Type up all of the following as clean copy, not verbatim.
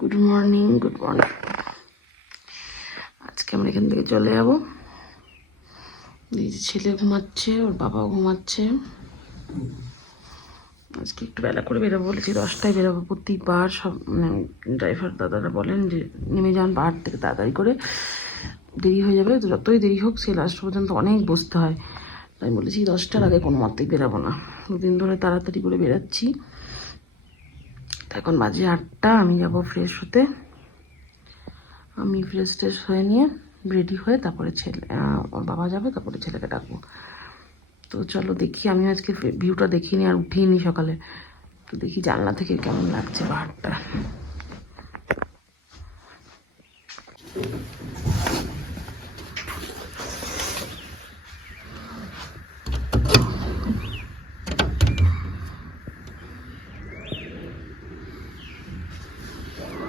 Good morning, good morning. আজকে আমরা এখান থেকে চলে যাবো। ছেলে ঘুমাচ্ছে, ওর বাবাও ঘুমাচ্ছে। আজকে একটু বেলা করে বেরোবো বলেছি, 10টায় বেরোবো। প্রতিবার সব মানে ড্রাইভার দাদারা বলেন যে নেমে যান পাহাড় থেকে তাড়াতাড়ি করে, দেরি হয়ে যাবে। তো যতই দেরি হোক সে লাস্ট পর্যন্ত অনেক বসতে হয়। তাই বলেছি 10টার আগে কোনো মতেই বেরাবো না। দুদিন ধরে তাড়াতাড়ি করে বেরাচ্ছি। এখন বাজে 8টা। আমি যাব ফ্রেশ হতে। আমি ফ্রেশ ট্রেশ হয়ে নিয়ে রেডি হয়ে তারপরে ওর বাবা যাবে, তারপরে ছেলেকে ডাকবো। তো চলো দেখি। আমি আজকে ভিউটা দেখিনি আর উঠিনি সকালে। তো দেখি জানলা থেকে কেমন লাগছে পাহাড়টা।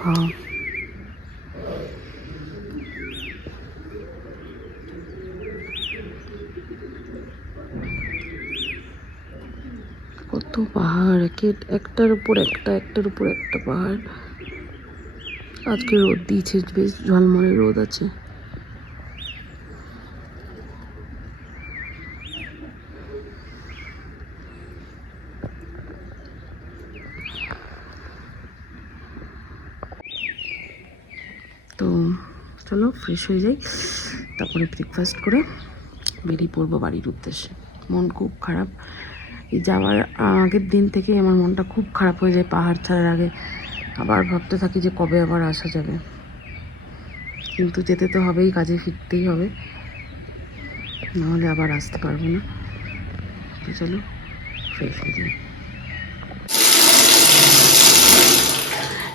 হ্যাঁ, কত পাহাড়, একটার উপর একটা, একটার উপর একটা পাহাড়। আজকে রোদ দিয়েছে, বেশ ঝলমলে রোদ আছে। তো চলো ফ্রেশ হয়ে যাই, তারপরে ব্রেকফাস্ট করে বেরিয়ে পড়বো বাড়ির উদ্দেশ্যে। মন খুব খারাপ। এই যাওয়ার আগের দিন থেকে আমার মনটা খুব খারাপ হয়ে যায়। পাহাড় ছাড়ার আগে আবার ভাবতে থাকি যে কবে আবার আসা যাবে, কিন্তু যেতে তো হবেই, কাজে ফিরতেই হবে, নাহলে আবার আসতে পারবো না। তো চলো ফ্রেশ হয়ে যাই।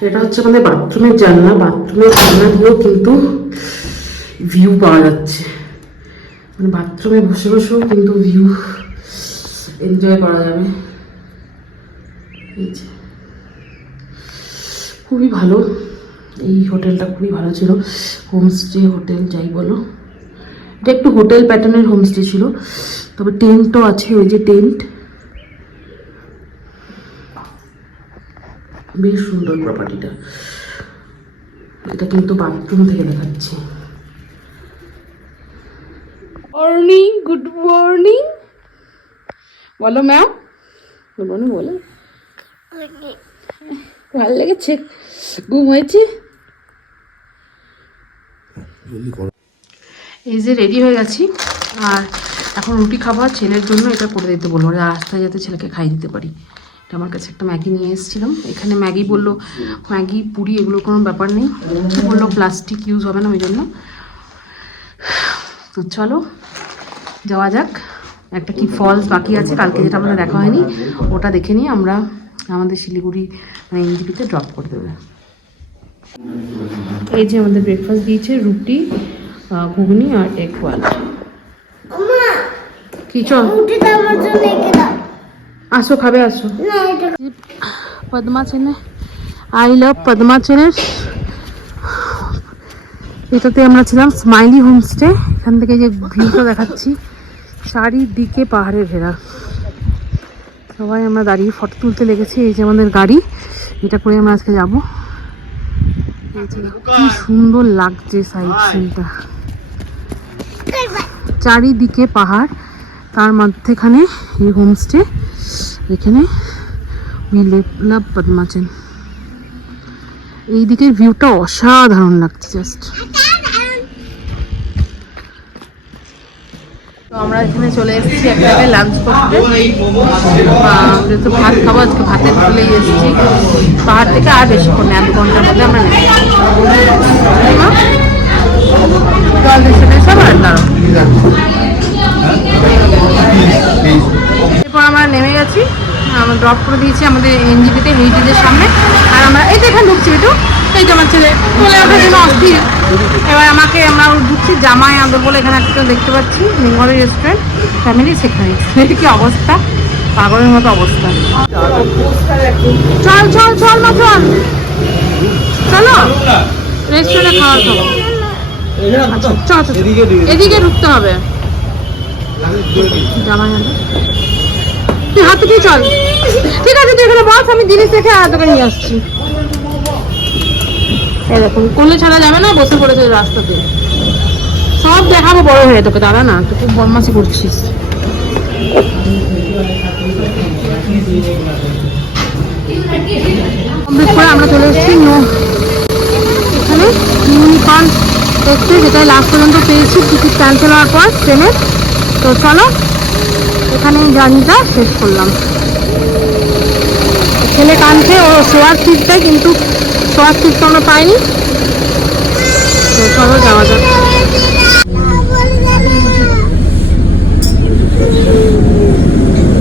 এটা হচ্ছে আমাদের বাথরুমের জানলা। বাথরুমের জানলা দিয়েও কিন্তু ভিউ পাওয়া যাচ্ছে। মানে বাথরুমে বসে বসেও কিন্তু ভিউ এনজয় করা যাবে। এই যে খুবই ভালো, এই হোটেলটা খুবই ভালো ছিল। হোমস্টে হোটেল যাই বলো, এটা একটু হোটেল প্যাটার্নের হোমস্টে ছিল, তবে টেন্টও আছে। ওই যে টেন্ট, বেশ সুন্দর প্রপার্টিটা। এটা কিন্তু বাথরুম থেকে দেখাচ্ছি। মর্নিং, গুড মর্নিং বলো ম্যাম। গুড মর্নিং বলো। ভালো লেগেছে? ঘুম হয়েছে? এই যে রেডি হয়ে গেছি, আর এখন রুটি খাবো। ছেলের জন্য এটা করে দিতে বলবো, রাস্তায় যাতে ছেলেকে খাই দিতে পারি। এটা আমার কাছে একটা ম্যাগি নিয়ে এসেছিলাম। এখানে ম্যাগি বললো, ম্যাগি পুরি এগুলো কোনো ব্যাপার নেই, বললো প্লাস্টিক ইউজ হবে না ওই জন্য। তো চলো যাওয়া যাক। একটা কি ফলস বাকি আছে কালকে, যেটা আমাদের দেখা হয়নি, ওটা দেখে নিয়ে আমরা আমাদের শিলিগুড়ি মানে এনজিপিতে ড্রপ করে দেবে। এই যে আমাদের ব্রেকফাস্ট দিয়েছে, রুটি, ঘুগনি আর এগ বয়েল। কি চল আসো, খাবে আসো। পদ্মা চেনে, আই লাভ পদ্মা চেনের এটাতে আমরা ছিলাম, স্মাইলি হোমস্টে। এখান থেকে যে ভিউটা দেখাচ্ছি, চারিদিকে পাহাড়ে ঘেরা। সবাই আমরা দাঁড়িয়ে ফটো তুলতে লেগেছি। এই যে আমাদের গাড়ি, এটা করে আমরা আজকে যাবো। কি সুন্দর লাগছে সাইড সিনটা, চারিদিকে পাহাড়, তার মধ্যেখানে এই হোমস্টে। এখানে উই লাভ পদ্মাচেন। এই দিকের ভিউটা অসাধারণ লাগছে জাস্ট। তো আমরা এখানে চলে এসেছি এক জায়গায় লাঞ্চ করতে। যেহেতু ভাত খাবো আজকে, ভাতের চলেই এসেছি পাহাড় থেকে। আর বেশিক্ষণ না, 1 ঘন্টার মধ্যে আমরা জল দিচ্ছে সব। আর দাঁড়ো, এরপর আমরা নেমে গেছি, আমরা ড্রপ করে দিয়েছি আমাদের এনজিপিতে, হেরিটেজের সামনে। আর আমরা এই তো এখানে ঢুকছি, একটু এই যে আমার ছেলে চলে ওঠার জন্য অস্থির। এবার আমরা ঢুকছি জামাই আদর বলে, এখানে একটা দেখতে পাচ্ছি বেঙ্গলি রেস্টুরেন্ট ফ্যামিলি, সেখানে এটা কি অবস্থা, পাগলের মতো অবস্থা। চল চল চল না চল, চলো রেস্টুরেন্টে খাওয়া খাবো। চল এদিকে ঢুকতে হবে। জামাই তুই হাতে দিয়ে চল, ঠিক আছে তুই এখানে বস, আমি জিনিস দেখে তোকে নিয়ে আসছি। এরকম করলে ছাড়া যাবে না, বসে পড়েছে রাস্তাতে। সব দেখাবো বড় হয়ে তোকে, দাঁড়া না, তুই খুব বদমাশি করছিস। কমপ্লিট করে আমরা চলে এসেছি এখানে ইউনিকর্ন দেখতে, যেটাই লাস্ট পর্যন্ত পেয়েছি টিকিট ক্যান্সেল হওয়ার পর ট্রেনের। তো চলো এখানে জার্নিটা শেষ করলাম। ছেলে কাঁদছে, ও শোয়ার সিটটা, কিন্তু শোয়ার সিট তো আমরা পাইনি। তো চলো যাওয়া যাক।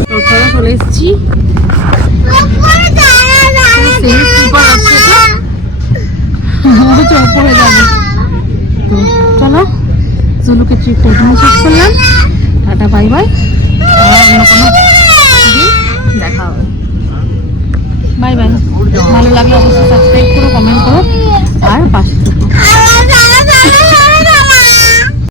তো চলো চলে এসেছি। উপরে যাবে। তো চলো জুলুকে ট্রিপটা এখানে শেষ করলাম। টাটা বাই বাই, অন্য কোনো দিন দেখা হবে। Bye bye. ভালো লাগলে অবশ্যই সাবস্ক্রাইব